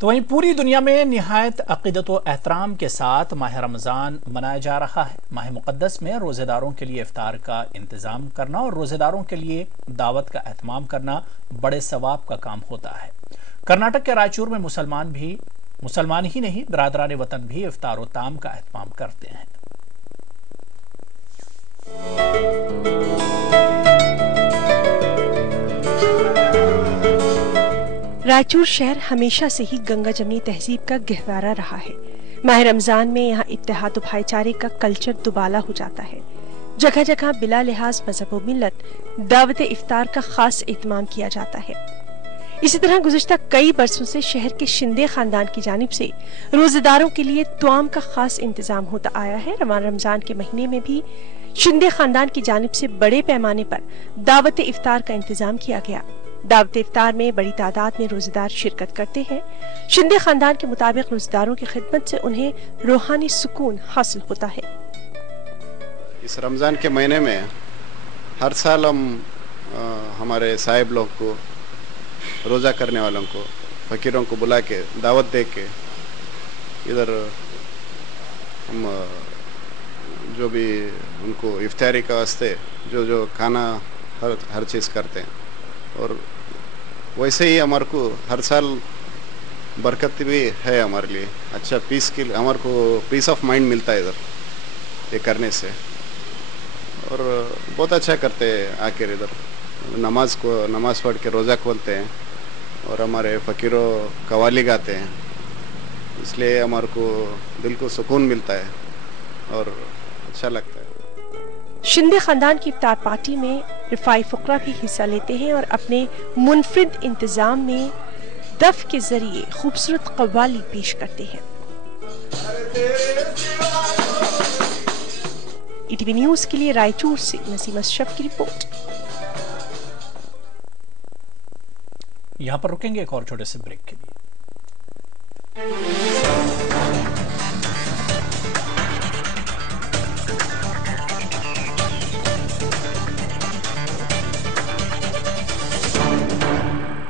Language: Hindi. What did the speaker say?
तो वहीं पूरी दुनिया में निहायत अक़ीदत व एहतराम के साथ माह रमज़ान मनाया जा रहा है। माह मुक़द्दस में रोज़ेदारों के लिए इफ्तार का इंतज़ाम करना और रोज़ेदारों के लिए दावत का एहतमाम करना बड़े सवाब का काम होता है। कर्नाटक के रायचूर में मुसलमान ही नहीं बिरादरान वतन भी इफ्तार व ताम का एहतमाम करते हैं। रायचूर शहर हमेशा से ही गंगा जमनी तहजीब का गहवारा रहा है। माह रमजान में यहाँ इत्तेहाद व भाईचारे का कल्चर दुबाला हो जाता है। जगह जगह बिला लिहाज मजहब व मिल्लत दावत इफ्तार का खास एहतमाम किया जाता है। इसी तरह गुज़िश्ता कई बरसों से शहर के शिंदे खानदान की जानिब से रोजेदारों के लिए त्वाम का खास इंतजाम होता आया है। रमजान के महीने में भी शिंदे खानदान की जानिब से बड़े पैमाने पर दावत इफ्तार का इंतजाम किया गया। दावत इफ्तार में बड़ी तादाद में रोजेदार शिरकत करते हैं। शिंदे खानदान के मुताबिक रोजेदारों की खिदमत से उन्हें रूहानी सुकून हासिल होता है। इस रमज़ान के महीने में हर साल हम हमारे साहिब लोग को, रोज़ा करने वालों को, फ़कीरों को बुला के दावत दे के इधर हम जो भी उनको इफ्तारी का वास्ते जो खाना हर चीज़ करते हैं। और वैसे ही हमारे को हर साल बरकत भी है हमारे लिए। अच्छा हमारे को पीस ऑफ माइंड मिलता है इधर ये करने से। और बहुत अच्छा करते हैं आखिर इधर नमाज पढ़ के रोज़ा खोलते हैं और हमारे फ़कीरों कवाली गाते हैं। इसलिए हमारे को दिल को सुकून मिलता है और अच्छा लगता है। शिंदे खानदान की इफ्तार पार्टी में रिफाई फुकरा भी हिस्सा लेते हैं और अपने मुनफरिद इंतजाम में दफ के जरिए खूबसूरत कव्वाली पेश करते हैं। ईटीवी न्यूज़ के लिए रायचूर से नसीम अशरफ की रिपोर्ट। यहाँ पर रुकेंगे एक और छोटे से ब्रेक के लिए।